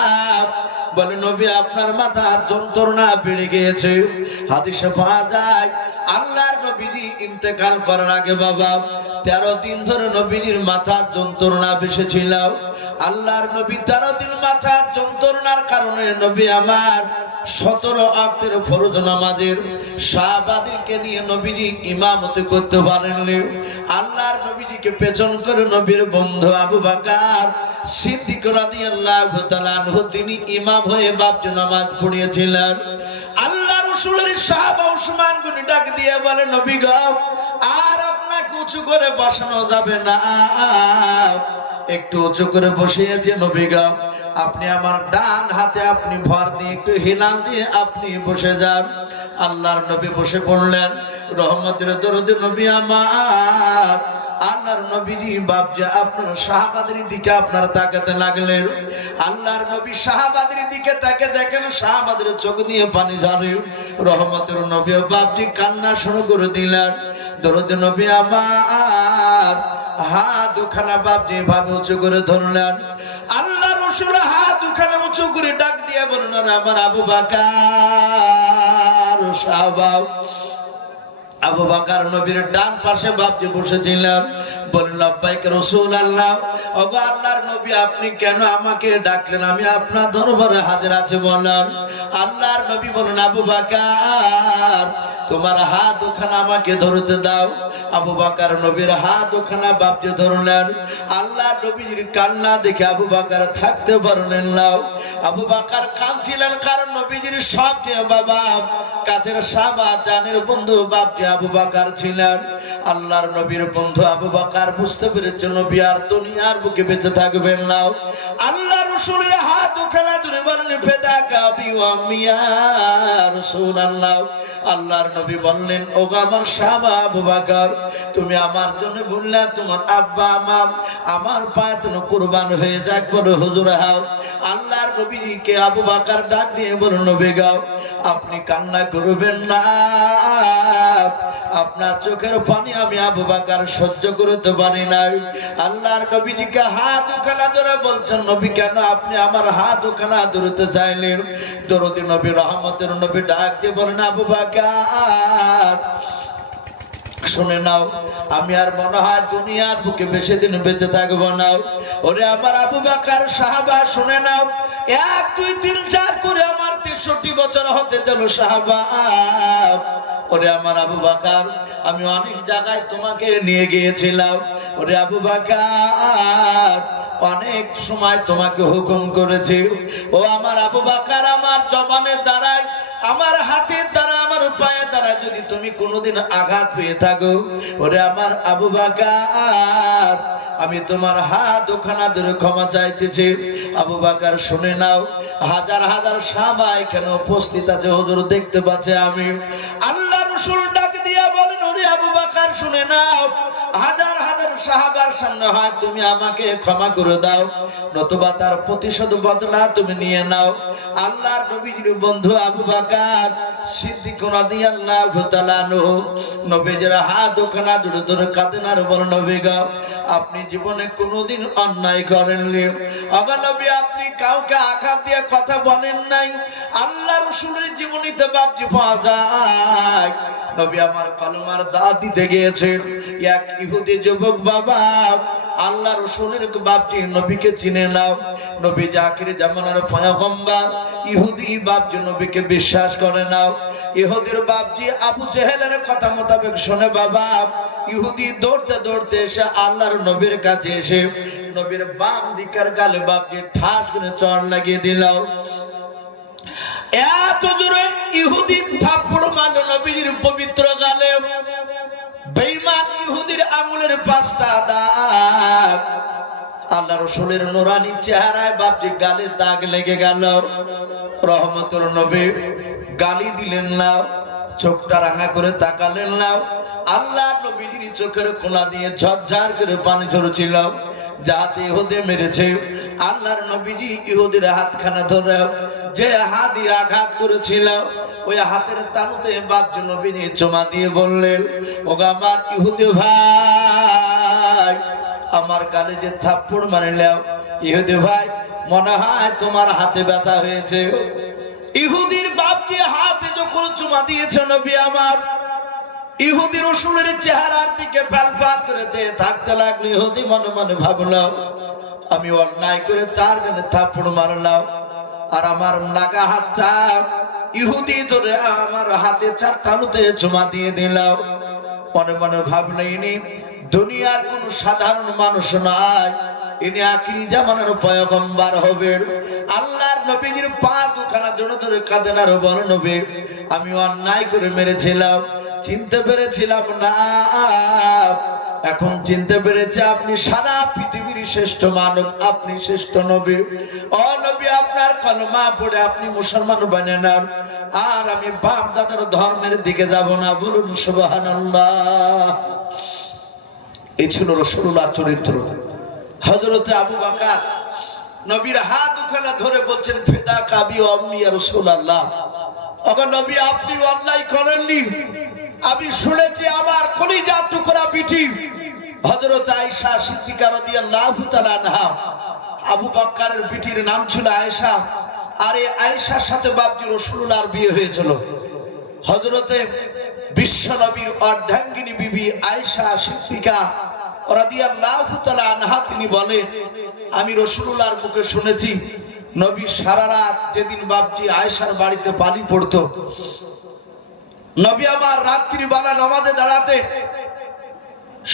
বলে, নবী আপনার মাথা যন্ত্রণা বেড়ে গিয়েছে। হাদিসে পাওয়া যায় আল্লাহর নবীজি ইন্তেকাল করার আগে বাবা 13 দিন ধরে নবীজির মাথার যন্ত্রণা বেশিছিল। আল্লাহর নবী 13 দিন মাথার যন্ত্রণার কারণে নবী আমার 17 ওয়াক্তের ফরজ নামাজের সাহাবাদেরকে নিয়ে নবীজি ইমামতি করতে পারেননি। আল্লাহর নবীজিকে পেছন করে নবীর বন্ধু আবু বকর সিদ্দিক রাদিয়াল্লাহু তাআলা আনহু তিনি ইমাম হয়ে বাপজি নামাজ পড়িয়েছিলেন। আল্লাহ রাসূলের সাহাবা ওসমান গনি ডাক দিয়ে বলে, নবী গো আর আপনাকে উঁচু করে বসানো যাবে না, একটু উঁচু করে বসিয়েছে। নবী গো আপনি আমার ডান হাতে আপনি ভর দিয়ে একটু হিলাল দিয়ে আপনি বসে যান। আল্লাহর নবী বসে পড়লেন। রহমতের দরুদ নবী আমার আল্লাহর নবীজি বাপজি আপনার সাহাবাদের দিকে আপনার তাকাতে লাগলেন। আল্লাহর নবী সাহাবাদের দিকে তাকে দেখেন সাহাবাদের চোখ দিয়ে পানি ঝরে। রহমতের নবী বাপজি কান্না শুরু করে দিলেন। দরুদ নবী আমার হাত দুখানা বাপজি ভাবে উঁচু করে ধরলেন। আল্লাহ রাসূল হাত দুখানা উঁচু করে ডাক দিয়ে বললেন, আমার আবু বকর সাহাবা। আবু বকর নবীর ডান পাশে বাপজি বসেছিলেন। বলেন, লব্বাইক রাসূলুল্লাহ। ওগো আল্লাহর নবী আপনি কেন আমাকে ডাকলেন? আমি আপনার দরবারে হাজির আছি বলেন। আল্লাহর নবী বলেন, আবু বকর তোমার হাত ওখানে আমাকে ধরতে দাও। আবু বকর নবীর হাত ওখানে বাপজি ধরলেন। আল্লাহর নবীর কান্না দেখে আবু বকর থাকতে পারলেন না। আবু বকর কাঁদছিলেন, কারণ নবীজির সবচেয়ে বাবা কাছের সাহাবা জানের বন্ধু বাপজি আবু বকর ছিলেন। আল্লাহর নবীর বন্ধু আবু বকর বুঝতে পেরেছে নবী আর দুনিয়ার বুকে বেঁচে থাকবেন না। আল্লাহ রাসূলের হাত ওখানে ধরে বললেন ফিদাকা বি ওয়া আম্মি ইয়া রাসূলুল্লাহ। আল্লাহর নবী বললেন ও আমার সাহাবা আবু বকর, তুমি আমার জন্য বললা তোমার আব্বা আমার পায়ে তুমি কুরবান হয়ে যাক। বলো হুজুর হাও। আল্লাহর নবীকে আবু বকর ডাক দিয়ে বলল নবী গাও, আপনি কান্না করবেন না, আপনার চোখের পানি আমি আবু বকর সহ্য করতে পারি না। আল্লাহর নবীজিকে হাত ওখানে ধরে বলছেন নবী কেন আপনি আমার হাত ওখানে ধরতে চাইলেন? দরদি নবী রহমতের নবী ডাক দিয়ে বলেন আবু বকর শুনে নাও, আমি আর মনে হয় দুনিয়ার বুকে বেশি দিন বেঁচে থাকবো না। ওরে আমার আবু বকর সাহাবা শুনে নাও, 1 2 3 4 করে আমার 63 বছর হতে চলো সাহাবা। ওরে আমার আবু বকর, আমি অনেক জায়গায় তোমাকে নিয়ে গিয়েছিলাম। ওরে আবু বকর, অনেক সময় তোমাকে হুকুম করেছি। ও আমার আবু বকর, আমার জবানের দ্বারাই, আমার হাতের দ্বারা, আমার পায়ের দ্বারা যদি তুমি কোনোদিন আঘাত পেয়ে থাকো, ওরে আমার আবু বকর, আমি তোমার হাত ওখানা ধরে ক্ষমা চাইতেছি। আবু বকর শুনে নাও, হাজার হাজার সাহাবা এখানে উপস্থিত আছে, হুজুর দেখতে পাচ্ছে আমি। আল্লাহ রাসূল ডাক দিয়া বলেন ওরে আবু বকর শুনে নাও, হাজার হাজার সাহাবার সামনে হয় তুমি আমাকে ক্ষমা করে দাও, নতুবা তার প্রতিশোধ বদলা তুমি নিয়ে নাও। আল্লাহর নবীজির বন্ধু আবু বকর সিদ্দিক রাদিয়াল্লাহু তাআলা আনহু নবীজির হাত ওখানে জড়িয়ে ধরে কাঁদেন আর বলেন নবী গো, আপনি জীবনে কোনোদিন অন্যায় করেননি। আমার নবী আপনি কাউকে আঘাত দিয়ে কথা বলেন নাই। আল্লাহ রাসূলের জীবনীতে বাপজি পাওয়া যায় নবী আমার কলমার দাওয়াত দিতে গিয়েছেন, এক ইহুদি যুবক বাবা আল্লাহ রাসূলের বাপজি নবীকে চিনে নাও, নবী যে আখিরি জামানার পয়গম্বর, ইহুদি বাপজি নবীকে বিশ্বাস করে নাও। ইহুদির বাপজি আবু জেহেলের কথা মোতাবেক শুনে বাবা ইহুদি দৌড়তে দৌড়তে এসে আল্লাহর নবীর কাছে এসে নবীর বাম দিকের গালে বাপজি ঠাস করে চড় লাগিয়ে দিল। এত জোরে ইহুদি থাপ্পড় মারল নবীর পবিত্র গালে। বেঈমান ইহুদির আঙ্গুলের 5টা দাগ আল্লাহ রাসূলের নূরানী চেহারায় বাপজি গালে দাগ লেগে গেল। রহমতুল নবী গালি দিলেন না, চোখটা রাঙা করে তাকালেন না। আল্লাহ নবীর চোখের কোনা দিয়ে ঝরঝর করে পানি ঝরছিল, যাতে ইহুদি মেরেছে। আল্লাহর নবীজি ইহুদির হাতখানা ধরে যে হাত দিয়ে আঘাত করেছিল ওই হাতের তালুতে বাপজি নবীজি চুমা দিয়ে বললেন ওগো আমার ইহুদি ভাই, আমার গালে যে থাপ্পড় মারলেও ইহুদি ভাই মনে হয় তোমার হাতে ব্যথা হয়েছে। ইহুদির বাপজি হাতে যখন চুমা দিয়েছে নবী আমার, ইহুদি রাসূলের চেহারার দিকে ফালফাল করে চেয়ে থাকতে লাগলো। ইহুদি মনে মনে ভাবলো আমি অন্যায় করে তার গালে থাপ্পড় মারলাম, আর আমার লাগা হাতটা ইহুদি ধরে আমার হাতে 4 তালুতে চুমা দিয়ে দিল। মনে মনে ভাবলো ইনি দুনিয়ার কোন সাধারণ মানুষ নয়, ইনি আখিরি জামানার পয়গম্বর হবেন। আল্লাহর নবীর পা দুখানা জড়ো ধরে কাঁদেন আর বলেন নবী আমি অন্যায় করে মেরেছিলাম, চিনতে পেরেছিলাম না, এখন চিনতে পেরেছে আপনি সারা পৃথিবীর শ্রেষ্ঠ মানব, আপনি শ্রেষ্ঠ নবী। ও নবী আপনার কলমা পড়ে আপনি মুসলমান বানিয়ে নেন, আর আমি বাপ দাদার ধর্মের দিকে যাব না। বলুন সুবহানাল্লাহ। এই ছিল রাসূলুল্লাহর চরিত্র। হযরত আবু বকর নবীর হাত ওখানে ধরে বলছেন ফিদাকা বি ওয়া আম্মি ইয়া রাসূলুল্লাহ, ওগো নবী আপনি অন্যায় করেননি, আমি শুনেছি আমার কলিজার টুকরা বিটি হযরত আয়েশা সিদ্দিকা রাদিয়াল্লাহু তাআলা আনহা, আবু বকরের বিটির নাম ছিল আয়েশা, আর এই আয়েশার সাথে বাপজি রাসূলুল্লাহর বিয়ে হয়েছিল। হযরতে বিশ্বনবীর অর্ধাঙ্গিনী বিবি আয়েশা সিদ্দিকা রাদিয়াল্লাহু তাআলা আনহা তিনি বলেন আমি রাসূলুল্লাহর মুখে শুনেছি নবী সারা রাত যেদিন বাপজি আয়েশার বাড়িতে পানি পড়তো, নবী আমার রাত্রি বেলা নামাজে দাঁড়াতে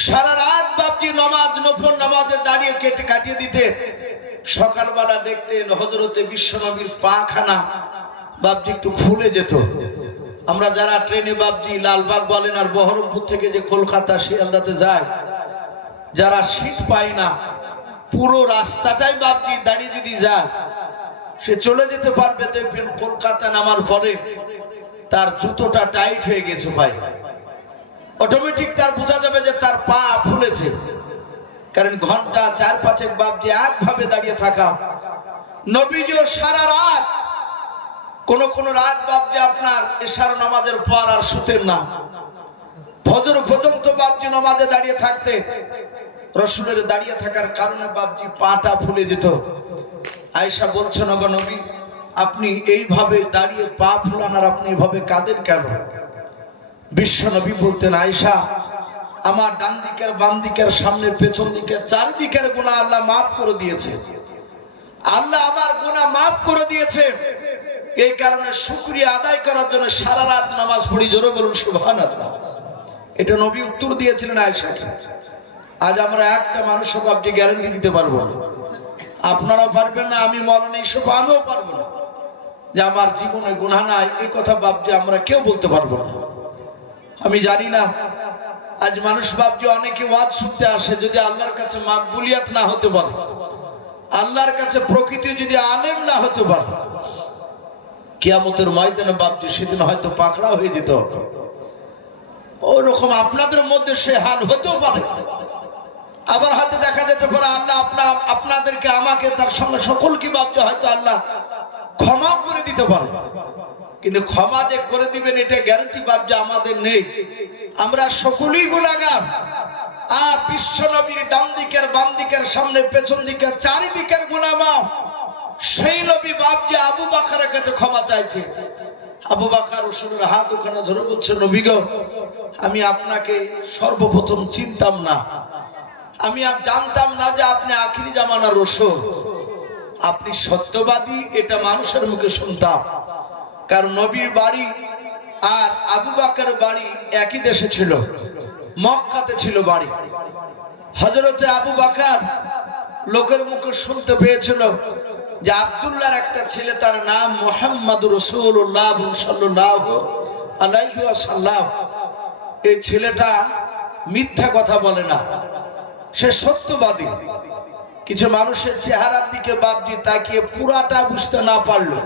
সারা রাত বাপজি নামাজ নফল নামাজে দাঁড়িয়ে কেটে কাটিয়ে দিতে। সকালবেলা দেখতেন হযরতে বিশ্বনবীর পাখানা বাপজি একটু ফুলে যেত, আমরা যারা ট্রেনে বাপজি লালবাগ বলেন আর বহরমপুর থেকে যে কলকাতা শিয়ালদাতে যায়, যারা সিট পায় না, পুরো রাস্তাটাই বাপজি দাঁড়িয়ে যদি যায়, সে চলে যেতে পারবে। দেখবেন কলকাতা নামার পরে তার জুতোটা টাইট হয়ে গেছে পায়ে, অটোমেটিক তার বোঝা যাবে যে তার পা ফুলেছে। কারণ ঘন্টা 4-5 বাপজি একভাবে দাঁড়িয়ে থাকা। নবীজিও সারা রাত, কোন রাত বাপজি আপনার এশার নামাজের পর আর শুতেন না, ফজর পর্যন্ত বাপজি নামাজে দাঁড়িয়ে থাকতে। রসুলের দাঁড়িয়ে থাকার কারণে বাপজি পাটা ফুলে যেত। আয়েশা বলছেন, ওগো নবী, আপনি এইভাবে দাঁড়িয়ে পা ফুলান আর আপনি এইভাবে কাঁদেন কেন? বিশ্ব নবী বলতেন, আয়েশা, আমার ডান দিকের বাম দিকের সামনের পেছন দিকের চারিদিকের গুনাহ আল্লাহ মাফ করে দিয়েছে। আল্লাহ আমার গুনাহ মাফ করে দিয়েছে। এই কারণে শুকরিয়া আদায় করার জন্য সারা রাত নামাজ পড়ি। জোরে বলুন সুবহানাল্লাহ। এটা নবী উত্তর দিয়েছিলেন আয়েশাকে। আজ আমরা একটা মানুষও বাপজি গ্যারান্টি দিতে পারবো না, আপনারাও পারবেন না, আমি মরণে সব আমিও পারবো না যে আমার জীবনে গুনাহ নাই। এই কথা বাপজি আমরা কেউ বলতে পারবো না। আমি জানি না আজ মানুষ বাপজি অনেকে ওয়াজ শুনতে আসে, যদি আল্লাহর কাছে মাকবুলিয়াত না হতে পারে, আল্লাহর কাছে প্রকৃতি যদি আলেম না হতে পারে, কিয়ামতের ময়দানে বাপজি সেদিন হয়তো পাকড়া হয়ে যেতে হবে। ওরকম আপনাদের মধ্যে সে হাল হতেও পারে। আবার হয়তো দেখা যেতে পারে আল্লাহ আপনাদেরকে, আমাকে, তার সঙ্গে সকলকে বাপজি হয়তো আল্লাহ ক্ষমা করে দিতে পারে। কিন্তু ক্ষমা যে করে দিবেন এটা গ্যারান্টি বাপজি আমাদের নেই। আমরা সকলেই গুনাহগার। আর বিশ্ব নবীর ডান দিকের বাম দিকের সামনে পেছন দিকের চারিদিকের গুনাহ মাফ। সেই নবী বাপজি আবু বকরের কাছে ক্ষমা চাইছে। আবু বকর রসুলের হাত ওখানে ধরে বলছে, নবী গো, আমি আপনাকে সর্বপ্রথম চিনতাম না, আমি জানতাম না যে আপনি আখিরি জামানার রসূল, আপনি সত্যবাদী, এটা মানুষের মুখে শুনতাম। কারণ নবীর বাড়ি আর আবু বকরের বাড়ি একই দেশে ছিল, মক্কাতে ছিল বাড়ি। হযরতে আবু বকর লোকের মুখে শুনতে পেয়েছিল যে আব্দুল্লাহর একটা ছেলে, তার নাম মুহাম্মদুর রাসূলুল্লাহ সাল্লাল্লাহু আলাইহি ওয়াসাল্লাম। এই ছেলেটা মিথ্যা কথা বলে না, সে সত্যবাদী। কিছু মানুষের চেহারার দিকে বাপজি তাকিয়ে পুরাটা বুঝতে না পারলো,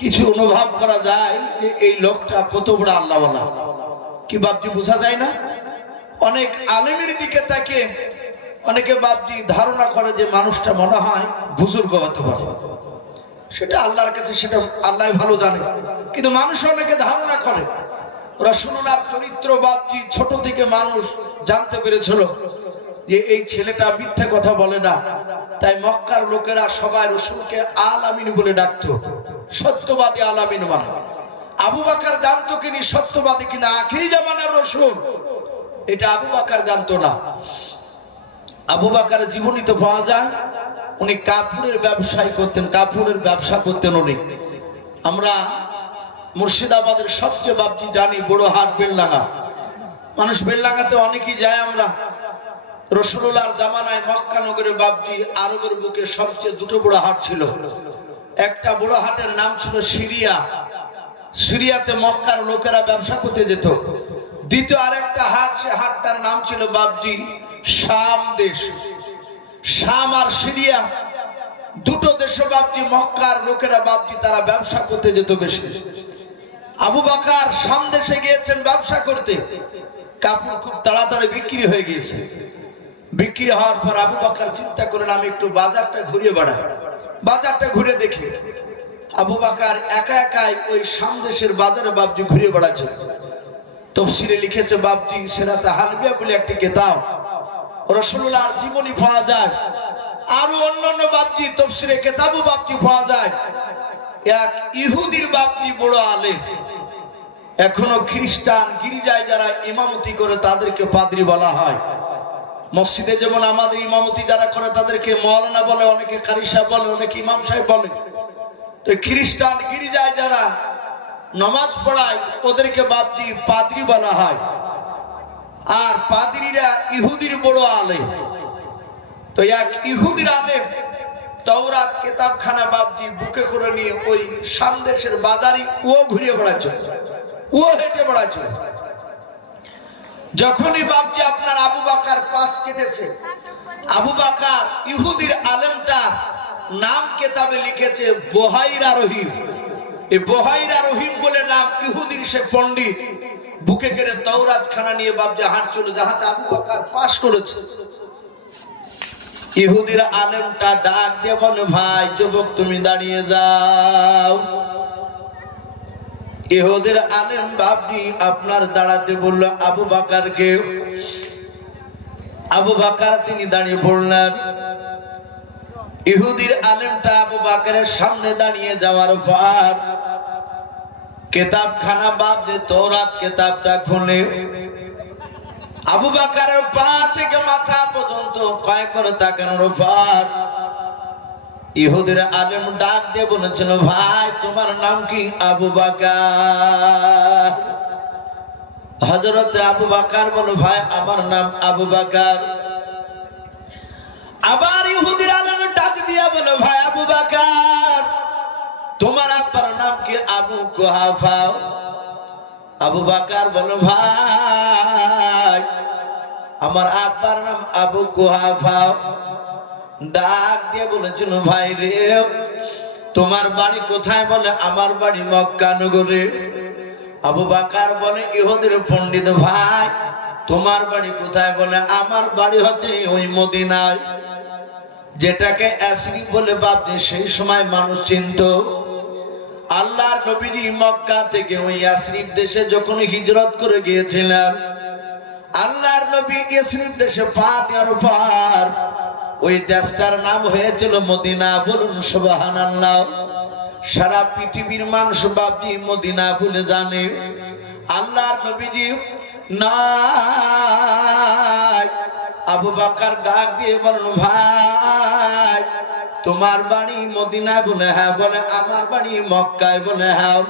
কিছু অনুভব করা যায় যে এই লোকটা কত বড় আল্লাহওয়ালা। কি বাপজি বোঝা যায় না? অনেক আলেমের দিকে তাকিয়ে অনেকে বাপজি ধারণা করে যে মানুষটা মনে হয় বুজুর্গ হতে পারে। সেটা আল্লাহর কাছে, সেটা আল্লাহ ভালো জানে। কিন্তু মানুষ অনেকে ধারণা করে। রাসূলুল্লাহর চরিত্র বাপজি ছোট থেকে মানুষ জানতে পেরেছিল যে এই ছেলেটা মিথ্যা কথা বলে না। তাই মক্কার লোকেরা সবাই রাসূলকে আল আমিন বলে ডাকতো, সত্যবাদী আল আমিন মানে। আবু বকর জানতো কিনি সত্যবাদী কিনা আখিরি জামানার রাসূল, এটা আবু বকর জানতো না। আবু বকরের জীবনীতে পাওয়া যায় উনি কাপড়ের ব্যবসায় করতেন, কাপড়ের ব্যবসা করতেন উনি। আমরা মুর্শিদাবাদের সবচেয়ে বাপজি জানি বড় হাট বেলডাঙ্গা। মানুষ বেলডাঙ্গাতে অনেকেই যায়। আমরা রাসূলুল্লাহর জামানায় মক্কা নগরে বাপজি আরবের বুকে সবচেয়ে দুটো বড় হাট ছিল। একটা বড় হাটের নাম ছিল সিরিয়া, সিরিয়াতে মক্কার লোকেরা ব্যবসা করতে যেত। দ্বিতীয় আরেকটা হাট, সে হাটটার নাম ছিল বাপজি শাম দেশ। শাম আর সিরিয়া দুটো দেশে বাপজি মক্কার লোকেরা বাপজি তারা ব্যবসা করতে যেত বেশি। আবু বকর শাম দেশে গিয়েছেন ব্যবসা করতে। কাপড় খুব তাড়াতাড়ি বিক্রি হয়ে গিয়েছে। বিক্রি হওয়ার পর আবু বকর চিন্তা করলেন, আমি একটু বাজারটা ঘুরে বেড়াই, বাজারটা ঘুরে দেখি। আবু বকর একা একাই ওই শাম দেশের বাজারে বাপজি ঘুরে বেড়াচ্ছে। তাফসীরে লিখেছে বাপজি সিরাতে হালবিয়া বলে একটি কিতাব, রাসূলুল্লাহর জীবনী পাওয়া যায়। আরো অন্যান্য বাপজি তাফসীরে কিতাবও বাপজি পাওয়া যায়। এক ইহুদির বাপজি বড় আলেম, এখনো খ্রিস্টান গির্জায় যারা ইমামতি করে তাদেরকে পাদ্রী বলা হয়। মসজিদে যেমন আমাদের ইমামতি যারা করে তাদেরকে মাওলানা বলে, অনেকে কারি সাহেব বলে, অনেকে ইমাম সাহেব বলে। তো খ্রিস্টান গির্জায় যারা নামাজ পড়ায় ওদেরকে বাপজি পাদ্রী বলা হয়। আর পাদ্রীরা ইহুদির বড় আলেম। তো এক ইহুদির আলেম তাওরাত কিতাবখানা বাপজি বুকে করে নিয়ে ওই শাম দেশের বাজারে ও ঘুরে বেড়াচ্ছে। ও হেঁটে বেড়াচ্ছে। যখনই বাপজি আপনার আবু বকর পাশ কেটেছে, আবু বকর ইহুদির আলেমটা নাম কেতাবে লিখেছে বুহাইরা রহিম। এই বুহাইরা রহিম বলে নাম, ইহুদির সে পণ্ডিত বুকে করে তাওরাত খানা নিয়ে বাপজি হাঁটছিল, যাহাতে আবু বকর পাশ করেছে। ইহুদির আলেমটা ডাক দিয়ে বলে, ভাই যুবক তুমি দাঁড়িয়ে যাও। ইহুদির আলেম বাপজি আপনার দাঁড়াতে বললো আবু বকরকে। আবু বকর তিনি দাঁড়িয়ে পড়লেন। ইহুদির আলেমটা আবু বকরের সামনে দাঁড়িয়ে যাওয়ার পর কিতাবখানা বাপজি তাওরাত কিতাবটা খুলে আবু বকরের পা থেকে মাথা পর্যন্ত কয়েকবার তাকানোর পর ইহুদির আলেম ডাক দিয়ে বলেছিল, ভাই তোমার নাম কি? আবু বকর। হযরত আবু বকর বলে, ভাই আমার নাম আবু বকর। আবার ইহুদির আলেম ডাক দিয়ে বলে, ভাই আবু বকর তোমার আব্বার নাম কি? আবু কুহাফা। আবু বকর বলে, ভাই আমার আব্বার নাম আবু কুহাফা। ডাক দিয়ে বলেছিল, ভাই রে তোমার বাড়ি কোথায়? বলে, আমার বাড়ি মক্কা নগরে। আবু বকর বলে, ইহুদির পণ্ডিত, ভাই তোমার বাড়ি কোথায়? বলে, আমার বাড়ি হচ্ছে ওই মদিনায়, যেটাকে ইয়াসরিব বলে বাপজি সেই সময় মানুষ চিনত। আল্লাহর নবীজি মক্কা থেকে ওই ইয়াসরিব দেশে যখন হিজরত করে গিয়েছিলেন, আল্লাহর নবী ইয়াসরিব দেশে পা দেওয়ার পর ওই দেশটার নাম হয়েছিল মদিনা। বলুন সুবহানাল্লাহ। সারা পৃথিবীর মানুষ বাপজি মদিনা বলে জানে। আল্লাহর নবীজি নাই। আবু বকর ডাক দিয়ে বলল, ভাই তোমার বাড়ি মদিনায়? বলে, হ্যাঁ। বলে, আমার বাড়ি মক্কায়। বলে, হ্যাঁ।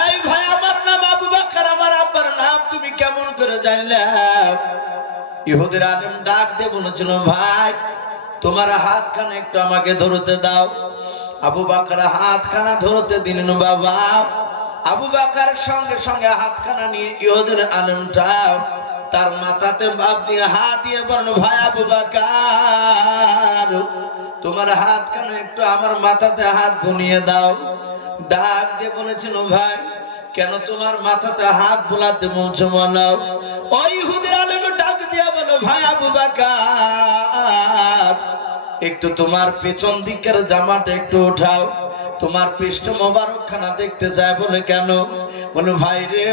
এই ভাই আমার নাম আবু বকর, আমার আব্বার নাম তুমি কেমন করে জানলে? ইহুদির আলেম ডাক দিয়ে বলেছিল, ভাই তোমার হাতখানা একটু আমাকে ধরতে দাও। আবু বকর হাতখানা ধরতে দিলেন। বাবা আবু বকর সঙ্গে সঙ্গে হাতখানা নিয়ে ইহুদির আলেমটা তার মাথাতে বাপ দিয়ে হাত দিয়ে বলল, ভাই আবু বকর তোমার হাতখানা একটু আমার মাথাতে হাত বুলিয়ে দাও। ডাক দিয়ে বলেছিল, ভাই কেন তোমার মাথাতে হাত বোলাতে বলছো? বলো। ওই ইহুদির আলেম ডাক দিয়ে বলো, ভাই আবু বকর একটু তোমার পেছন দিকের জামাটা একটু উঠাও, তোমার পৃষ্ঠ মোবারক খানা দেখতে চায়। বলে, কেন? বলে, ভাই রে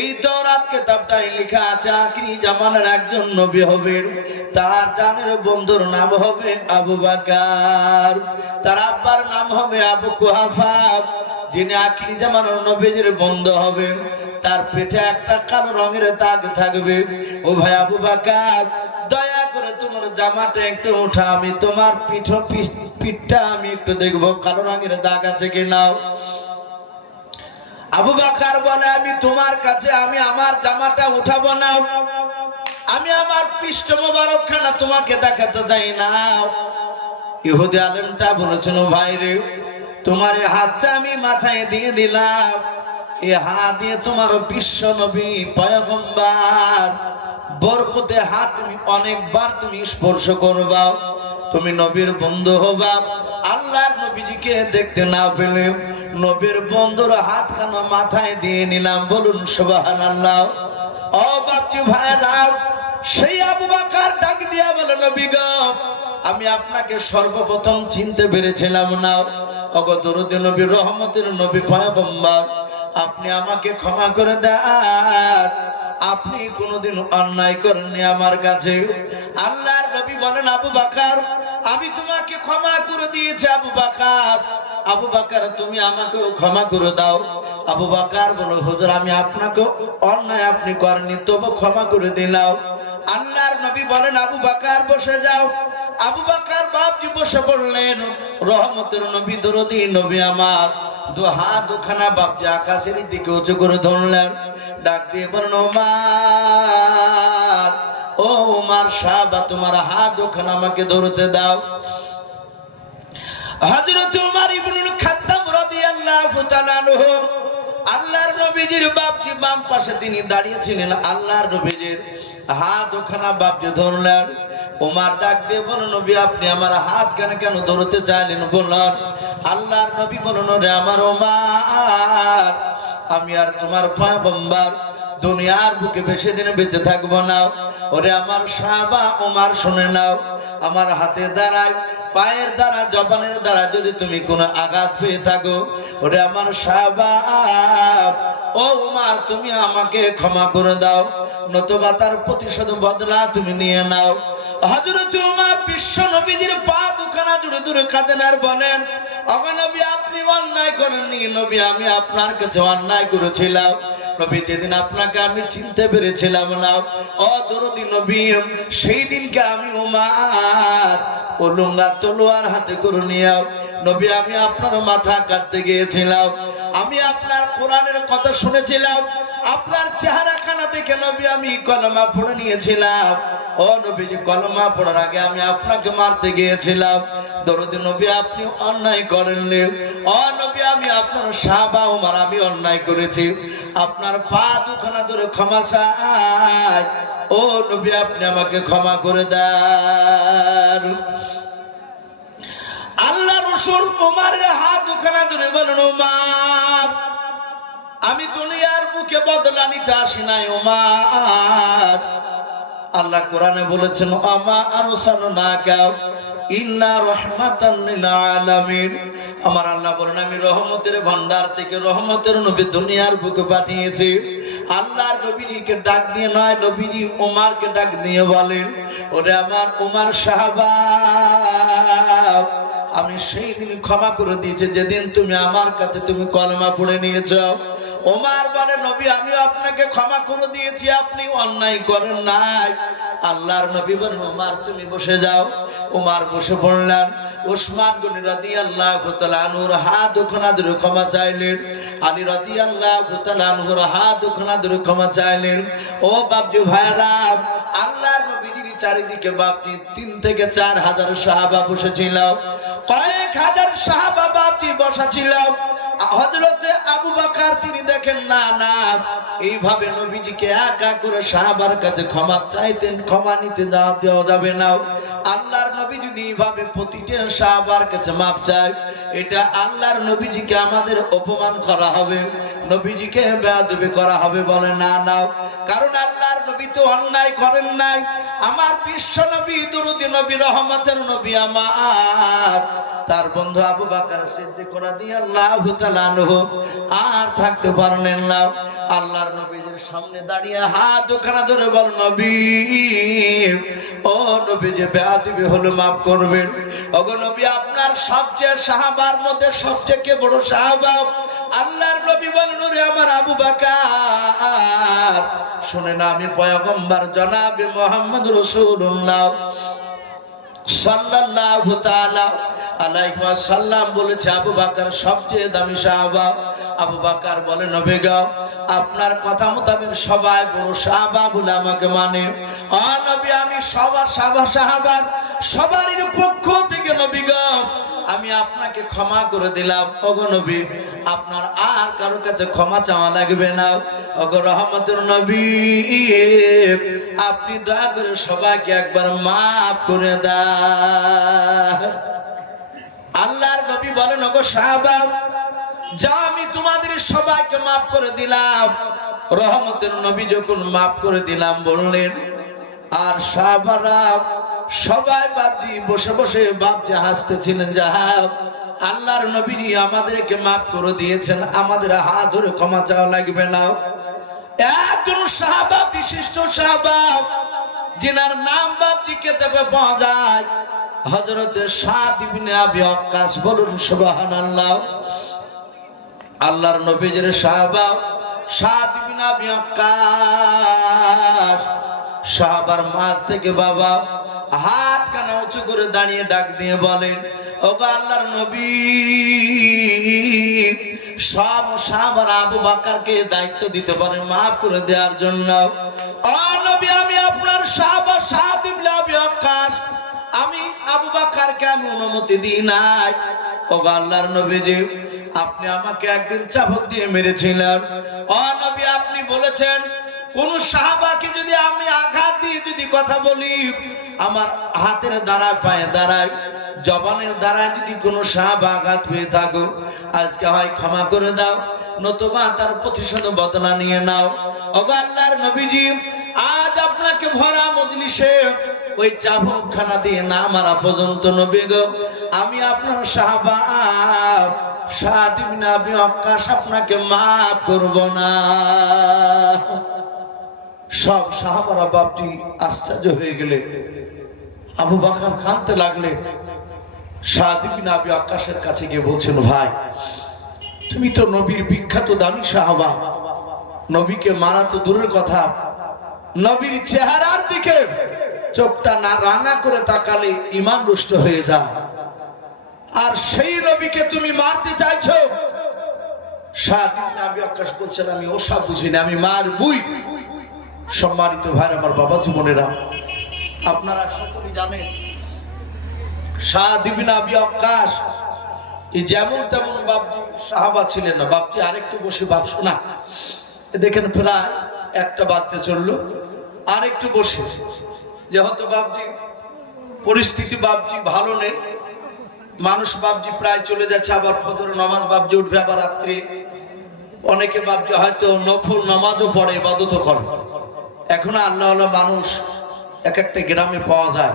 এই তাওরাত কিতাবটাই লেখা আছে আখিরি জামানার একজন নবী হবে, তার জানের বন্ধুর নাম হবে আবু বকর, তার আব্বার নাম হবে আবু কুহাফা, যিনি আখিরি জামানার নবীর বন্ধু হবে, তার পেটে একটা কালো রঙের দাগ থাকবে। ও ভাই আবু বকর দয়া করে তোমার জামাটা একটু উঠা, আমি তোমার পিঠটা আমি একটু দেখবো কালো রঙের দাগ আছে কিনা। আবু বকর বলে, আমি তোমার কাছে আমি আমার জামাটা উঠাবো না, আমি আমার পৃষ্ঠ মোবারক খানা তোমাকে দেখাতে চাই না। ইহুদি আলেমটা বলেছিল, ভাই রে তোমার এই হাতটা আমি মাথায় দিয়ে দিলাম, এই হাত দিয়ে তোমার বিশ্ব নবী পয়গম্বর বরকতে হাত তুমি অনেকবার তুমি স্পর্শ করবা, তুমি নবীর বন্ধু হবা। আল্লাহর নবীজিকে দেখতে না পেলে নবীর বন্ধুর হাতখানা মাথায় দিয়ে নিলাম। বলুন সুবহানাল্লাহ। ও বাপজি ভাইরা, সেই আবু বকর ডাক দিয়া বলে, নবী গো আমি আপনাকে সর্বপ্রথম চিনতে পেরেছিলাম না। ওগো দরুদ নবী রহমতের নবী পয়গম্বর, আপনি আমাকে ক্ষমা করে দেন, আপনি কোনোদিন অন্যায় করেননি আমার কাছে। আল্লাহর নবী বলেন, আবু বকর আমি তোমাকে ক্ষমা করে দিয়েছি। আবু বকর, আবু বকর তুমি আমাকেও ক্ষমা করে দাও। আবু বকর বলো, হুজুর আমি আপনাকে অন্যায় আপনি করেননি, তবু ক্ষমা করে দিলাম। আল্লাহর নবী বলেন, আবু বকর বসে যাও। আবু বকর বাপজি বসে পড়লেন। রহমতের নবী দরদি নবী আমার দু হাত দুখানা বাপজি আকাশের দিকে উঁচু করে ধরলেন। ডাক দিয়ে বলেন, ওমর, ও ওমর সাহেব তোমার হাত দুখানা আমাকে ধরতে দাও। হযরত ওমর ইবনুল খাত্তাব রাদিয়াল্লাহু তাআলা আনহু আল্লাহর নবীজির বাপজি বাম পাশে তিনি দাঁড়িয়েছিলেন, আল্লাহর নবীজির হাত ওখানা বাপজি ধরলেন। ওমর ডাক দিয়ে বলল, নবী আপনি আমার হাত কেন ধরতে চাইলেন বললেন। আল্লাহর নবী বললেন, রে আমার ওমর, আমি আর তোমার পয়গম্বর দুনিয়ার বুকে বেশি দিন বেঁচে থাকবো না। ওরে আমার সাহাবা ওমর শুনে নাও, আমার হাতে দাঁড়ায়, পায়ের দ্বারা, জবানের দ্বারা যদি তুমি কোনো আঘাত পেয়ে থাকো, ওরে আমার সাহাবা ও ওমর তুমি আমাকে ক্ষমা করে দাও, নতুবা তার প্রতিশোধ বদলা তুমি নিয়ে নাও। হযরত ওমর বিশ্ব নবীজির পা দুখানা জুড়ে জুড়ে কাঁদেন আর বলেন, ওগো নবী আপনি অন্যায় করেননি নবী, আমি আপনার কাছে অন্যায় করেছিলাম নবী, যেদিন আপনাকে আমি চিনতে পেরেছিলাম না ও দরদি নবী, সেই দিনকে আমি ওমর ওলঙ্গা তলোয়ার হাতে করে নিয়ে নবী আমি আপনার মাথা কাটতে গিয়েছিলাম, আমি আপনার কোরআনের কথা শুনেছিলাম, আপনার চেহারাখানা দেখে নবী আমি কলমা পড়ে নিয়েছিলাম। ও নবীজি কলমা পড়ার আগে আমি আপনাকে মারতে গিয়েছিলাম, দরদি নবী আপনি অন্যায় করেননি। ও নবী আমি আপনার সাহাবা ওমর আমি অন্যায় করেছি, আপনার পা দুখানা ধরে ক্ষমা চাই, ও নবী আপনি আমাকে ক্ষমা করে দেন। আল্লাহ রাসূল ওমরের হাত দুখানা ধরে বলেন, ওমর আমি দুনিয়ার বুকে বদলা নিতে আসি নাই ওমর, আল্লাহ কোরআনে বলেছেন আমা আরসালনাকা ইল্লা রাহমাতান লিল আলামিন, আমার আল্লাহ বলেন আমি রহমতের ভান্ডার থেকে রহমতের নবী দুনিয়ার বুকে পাঠিয়েছি। আল্লাহর নবীকে ডাক দিয়ে নয়, নবীজি ওমরকে ডাক দিয়ে বলেন, ওরে আমার ওমর সাহাবা আমি সেই দিন ক্ষমা করে দিয়েছি যেদিন তুমি আমার কাছে তুমি কলমা পড়ে নিয়েছো। ওমর বলে, নবী আমি আপনাকে ক্ষমা করে দিয়েছি, আপনি অন্যায় করেন নাই। আল্লাহর নবী বলেন, ওমর তুমি বসে যাও। ওমর বসে পড়লেন। উসমান গনি রাদিয়াল্লাহু তাআলা আনহুর হাত দুখানা ধরে ক্ষমা চাইলেন, আলী রাদিয়াল্লাহু তাআলা আনহুর হাত দুখানা ধরে ক্ষমা চাইলেন। ও বাপজি ভাইরা, আল্লাহর নবীজির চারিদিকে বাপজি 3 থেকে 4 হাজার সাহাবা বসেছিল, কয়েক হাজার সাহাবা বাপজি বসা ছিল। হযরতে আবু বকর তিনি দেখেন না না এইভাবে নবীজিকে একা করে সাহাবার কাছে ক্ষমা চাইতেন, ক্ষমা নিতে দেওয়া যাবে না। আল্লাহর নবী যদি এইভাবে প্রতিটা সাহাবার কাছে মাপ চায়, এটা আল্লাহর নবীজিকে আমাদের অপমান করা হবে, নবীজিকে বেয়াদবি করা হবে। বলে না না, কারণ আল্লাহর নবী তো অন্যায় করেন নাই, আমার বিশ্ব নবী দরুদ নবী রহমতের নবী আমার তার বন্ধু আবু বকর সিদ্দিক রাদিয়াল্লাহু তাআলা আনহু আর থাকতে পারলেন না। আল্লাহর নবীর সামনে দাঁড়িয়ে হাত দুখানা ধরে বল, নবী ও নবী যে বেয়াদবি হলো মাফ করবেন। ওগো নবী আপনার সবচেয়ে সাহাবার মধ্যে সবচেয়ে কে বড় সাহাবা? আল্লাহর নবী বলেন, ওরে আমার আবু বকর শুনে না, আমি পয়গম্বর জনাবে মুহাম্মদ রাসূলুল্লাহ সাল্লাল্লাহু তাআলা আলাইহি ওয়াসাল্লাম বলেছে আবু বকর সবচেয়ে দামি সাহাবা। আবু বকর বলে, নবী গো আপনার কথা মোতাবেক সবাই বড় সাহাবা বলে আমাকে মানে। ও নবী আমি সবার সাহাবার সবারই পক্ষ থেকে নবী গো আমি আপনাকে ক্ষমা করে দিলাম। ওগো নবী আপনার আর কারো কাছে ক্ষমা চাওয়া লাগবে না। ওগো রহমতের নবী আপনি দয়া করে সবাইকে একবার মাফ করে দেন। আল্লাহর নবী বলেন, ওগো সাহাবা যা আমি তোমাদের সবাইকে মাফ করে দিলাম। রহমতের নবী যখন মাফ করে দিলাম বললেন, আর সাহাবারা সবাই বাপজি বসে বসে বাপজি হাসতেছিলেন, যাহা আল্লাহর নবী আমাদেরকে মাফ করে দিয়েছেন, আমাদের হাত ধরে ক্ষমা চাওয়া লাগবে না। একজন সাহাবা, বিশিষ্ট সাহাবা যিনার নাম বাপজি কিতাবে পাওয়া যায়, হযরত সাদ ইবনে আবি ওয়াক্কাস। বলুন সুবহানাল্লাহ। আল্লাহর নবীর সাহাবা সাদ ইবনে আবি ওয়াক্কাস সাহাবার মাঝ থেকে বাবা হাত কানা উঁচু করে দাঁড়িয়ে ডাক দিয়ে বলেন, ওগো আল্লাহর নবী সব সাহাবারা আবু বকরকে দায়িত্ব দিতে পারেন মাফ করে দেওয়ার জন্য। ও নবী আমি আপনার সাহাবা সাদ ইবনে আবি ওয়াক্কাস আমি আবু বকরকে আমি অনুমতি দিই নাই। ওগো আল্লাহর নবীজি আপনি আমাকে একদিন চাবুক দিয়ে মেরেছিলেন। ও নবী, আপনি বলেছেন কোন সাহাবাকে যদি আমি আঘাত দিয়ে যদি কথা বলি, আমার হাতের দ্বারায়, পায়ে দ্বারায়, জবানের দ্বারায় যদি কোনো সাহাবা আঘাত হয়ে থাকো, আজকে হয় ক্ষমা করে দাও, নতুবা তার প্রতিশোধ বদলা নিয়ে নাও। ওগো আল্লাহর নবীজি, আজ আপনাকে ভরা মজলিসে ওই চাবুকখানা দিয়ে না মারা পর্যন্ত নবী গো, আমি আপনার সাহাবা সাদ ইবনে আবি ওয়াক্কাস আপনাকে মাফ করব না। সব সাহাবারা বাপজি আশ্চর্য হয়ে গেলেন। আবু বকর কাঁদতে লাগলেন। সাদ ইবনে আবি ওয়াক্কাসের কাছে গিয়ে বলছেন, ভাই তুমি তো নবীর বিখ্যাত দামি সাহাবা, নবীকে মারা তো দূরের কথা, নবীর চেহারার দিকে চোখটা না রাঙা করে তাকালে ঈমান রুষ্ট হয়ে যায়, আর সেই নবীকে তুমি মারতে চাইছো। সাদ ইবনে আবি ওয়াক্কাস বলছেন, আমি ওসব বুঝি না, আমি মারবই। সম্মানিত ভাই, আমার বাবা জীবনেরা, আপনারা সকলেই জানেন সাদ ইবনে আবি ওয়াক্কাস এই যেমন তেমন বাপজি সাহাবা ছিলেন না। বাপজি আরেকটু বসে বাপ শোনা, দেখেন প্রায় একটা বাচ্চা চললো, আরেকটু বসে, যেহেতু বাপজি পরিস্থিতি বাপজি ভালো নেই, মানুষ বাপজি প্রায় চলে যাচ্ছে, আবার ফজর নামাজ বাপজি উঠবে, আবার রাত্রে অনেকে বাপজি হয়তো নফল নামাজও পড়ে, ইবাদতও করে। এখন আল্লাহওয়ালা মানুষ এক একটা গ্রামে পাওয়া যায়,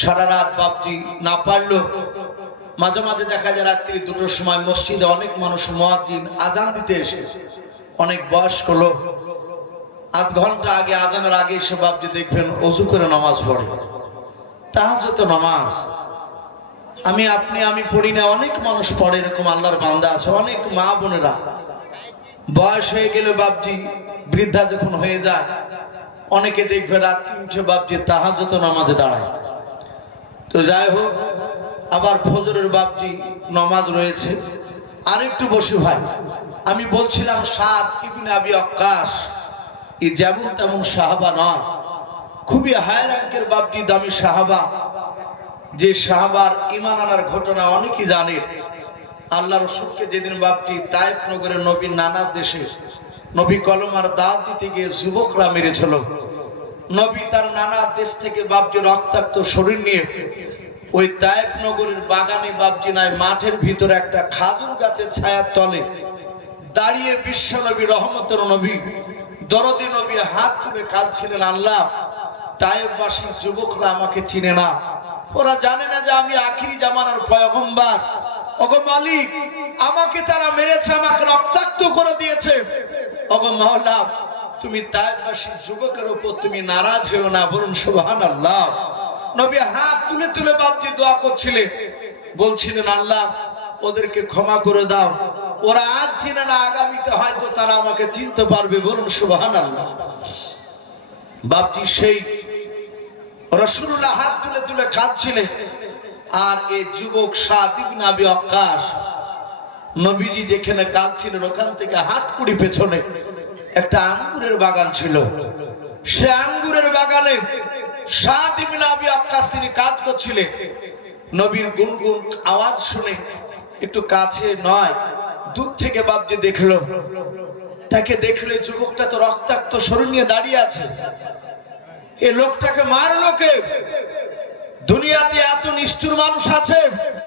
সারা রাত বাপজি না পারলো, মাঝে মাঝে দেখা যায় রাত্রি 2টোর সময় মসজিদে অনেক মানুষ মুয়াজ্জিন আজান দিতে এসে, অনেক বয়স্ক লোক আধ ঘন্টা আগে আজানের আগে এসে বাপজি দেখবেন ওযু করে নামাজ পড়ে, তাহাজ্জুদ নামাজ। আমি পড়ি না, অনেক মানুষ পড়ে, এরকম আল্লাহর বান্দা আছে, অনেক মা বোনেরা বয়স হয়ে গেলে বাপজি বৃদ্ধা যখন হয়ে যায়, অনেকে দেখবে রাত্রি উঠে বাপজি তাহাজ্জুদ নামাজে দাঁড়ায়। তো যাই হোক, আবার ফজরের বাপজি নামাজ রয়েছে। আরেকটু বসে ভাই, আমি বলছিলাম সাদ ইবনে আবি ওয়াক্কাস এই যেমন তেমন সাহাবা নয়, খুবই হাই র্যাঙ্কের বাপজি দামি সাহাবা, যে সাহাবার ঈমান আনার ঘটনা অনেকেই জানেন। আল্লাহ রাসূলকে যেদিন বাপজি তায়েফ নগরে নবীর নানা দেশে নবী কলমার দাওয়াত দিতে গিয়ে যুবকরা মেরেছিল, নবী তার নানা দেশ থেকে বাপজি রক্তাক্ত শরীর নিয়ে ওই তায়েফ নগরের বাগানে বাপজি নাই মাঠের ভিতরে একটা খাজুর গাছের ছায়ার তলে দাঁড়িয়ে বিশ্ব নবী, রহমতের নবী, দরদি নবী হাত তুলে কাঁদছিলেন, আল্লাহ তায়েফবাসী যুবকরা আমাকে চিনে না, ওরা জানে না যে আমি আখিরি জামানার পয়গম্বর। ওগো মালিক, আমাকে তারা মেরেছে, আমাকে রক্তাক্ত করে দিয়েছে। ওগো মাওলা, তুমি তায়েফবাসী যুবকের উপর তুমি নারাজ হও না, বলুন সুবহানাল্লাহ। নবী হাত তুলে তুলে বাপজি দোয়া করছিলেন, বলছিলেন আল্লাহ ওদেরকে ক্ষমা করে দাও, ওরা আজ চিনে না, আগামীতে হয়তো তারা আমাকে চিনতে পারবে, বলুন সুবহানাল্লাহ। বাপজি সেই রাসূলুল্লাহ হাত তুলে তুলে কাঁদছিলেন, আর এই যুবক সাদ ইবনে আবি ওয়াক্কাস নবীজি যেখানে কাঁদছিলেন ওখান থেকে হাত কুড়ি পেছনে একটা আঙ্গুরের বাগান ছিল, সে আঙ্গুরের বাগানে সাদ ইবনে আবি ওয়াক্কাস তিনি কাজ করছিলেন। নবীর গুনগুন আওয়াজ শুনে একটু কাছে নয় দূর থেকে বাপজি দেখলো, তাকে দেখলে যুবকটা তো রক্তাক্ত শরীর নিয়ে দাঁড়িয়ে আছে, এই লোকটাকে মারলো কে? দুনিয়াতে এত নিষ্ঠুর মানুষ আছে।